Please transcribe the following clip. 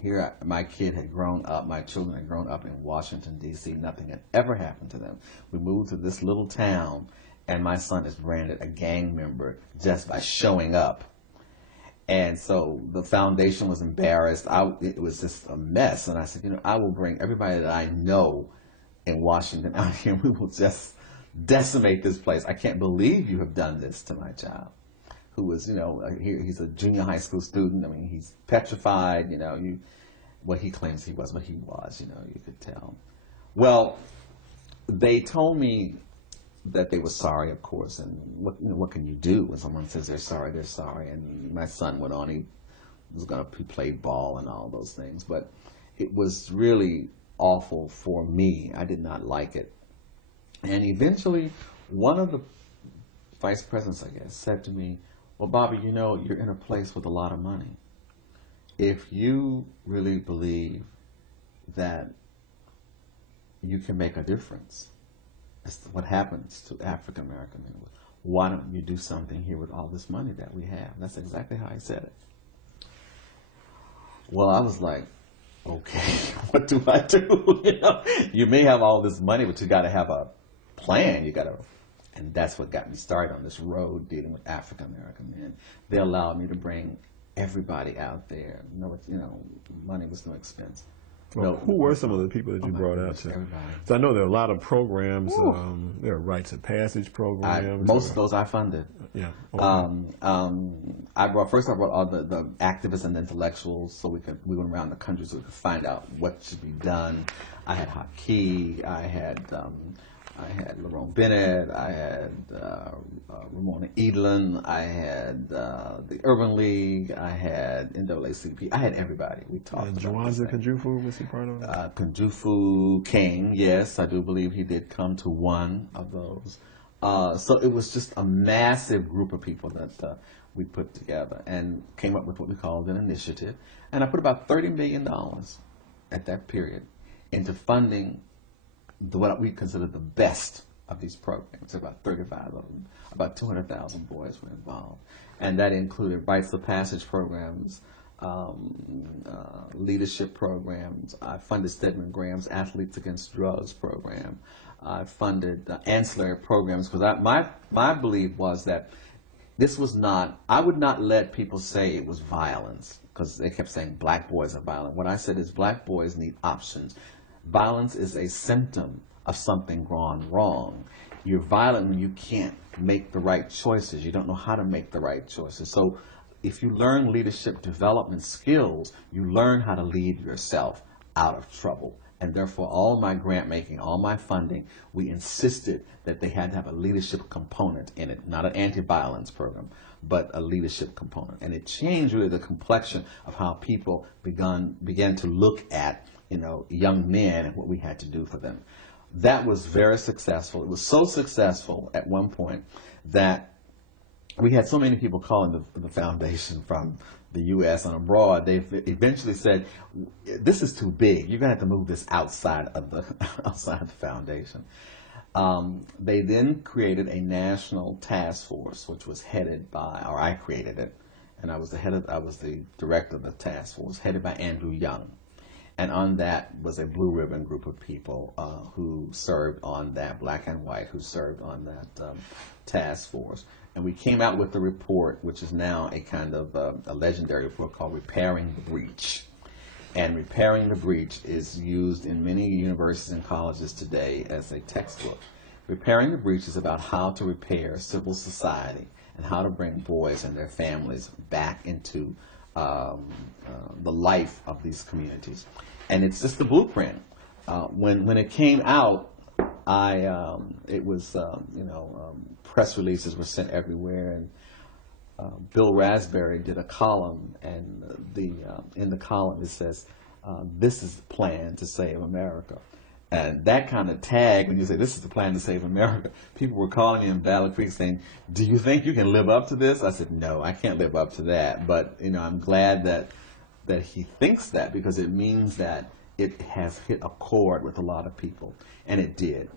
Here, my kid had grown up, my children had grown up in Washington, D.C. Nothing had ever happened to them. We moved to this little town, and my son is branded a gang member just by showing up. And so the foundation was embarrassed. It was just a mess. And I said, you know, I will bring everybody that I know in Washington out here, and we will just decimate this place. I can't believe you have done this to my child, who was, you know, he's a junior high school student. I mean, he's petrified, you know, what he claims he was, but he was, you know, you could tell. Well, they told me that they were sorry, of course, and what can you do when someone says they're sorry, they're sorry. And my son went on, he played ball and all those things, but it was really awful for me. I did not like it. And eventually, one of the vice presidents, I guess, said to me, well, Bobby, you know, you're in a place with a lot of money. If you really believe that you can make a difference, that's what happens to African American men, why don't you do something here with all this money that we have? That's exactly how he said it. Well, I was like, okay, what do I do? You know, you may have all this money, but you got to have a plan. You got to, and that's what got me started on this road dealing with African American men. They allowed me to bring everybody out there. No, you know, money was no expense. Well, who were some of the people that you brought out to? So I know there are a lot of programs. There are rites of passage programs. Most of those I funded. Yeah. Okay. I brought all the activists and intellectuals, so we went around the country so we could find out what should be done. I had Haki, I had Lerone Bennett, I had Ramona Edlin, I had the Urban League, I had NAACP, I had everybody. We talked about Juwanza Kunjufu, was he part of it? Kunjufu King, yes, I do believe he did come to one of those. So it was just a massive group of people that we put together and came up with what we called an initiative. And I put about $30 million at that period into funding what we consider the best of these programs. About 35 of them, about 200,000 boys were involved. And that included rites of passage programs, leadership programs. I funded Stedman Graham's Athletes Against Drugs program. I funded ancillary programs because my belief was that this was not, I would not let people say it was violence because they kept saying black boys are violent. What I said is black boys need options. Violence is a symptom of something gone wrong. You're violent when you can't make the right choices. You don't know how to make the right choices. So if you learn leadership development skills, you learn how to lead yourself out of trouble. And therefore, all my grant making, all my funding, we insisted that they had to have a leadership component in it, not an anti-violence program, but a leadership component. And it changed really the complexion of how people began to look at, you know, young men and what we had to do for them. That was very successful. It was so successful at one point that we had so many people calling the foundation from the U.S. and abroad. They eventually said, "This is too big. You're going to have to move this outside of the foundation." They then created a national task force, which was headed by, or I created it, and I was the director of the task force, headed by Andrew Young. And on that was a blue ribbon group of people who served on that, black and white, who served on that task force. And we came out with a report, which is now a kind of a legendary report called Repairing the Breach. And Repairing the Breach is used in many universities and colleges today as a textbook. Repairing the Breach is about how to repair civil society and how to bring boys and their families back into the life of these communities. And it's just the blueprint. When it came out, it was, press releases were sent everywhere, and Bill Raspberry did a column, and in the column it says, "This is the plan to save America." And that kind of tag, when you say, "This is the plan to save America," people were calling me in Valley Creek saying, "Do you think you can live up to this?" I said, "No, I can't live up to that." But, I'm glad that he thinks that, because it means that it has hit a chord with a lot of people. And it did.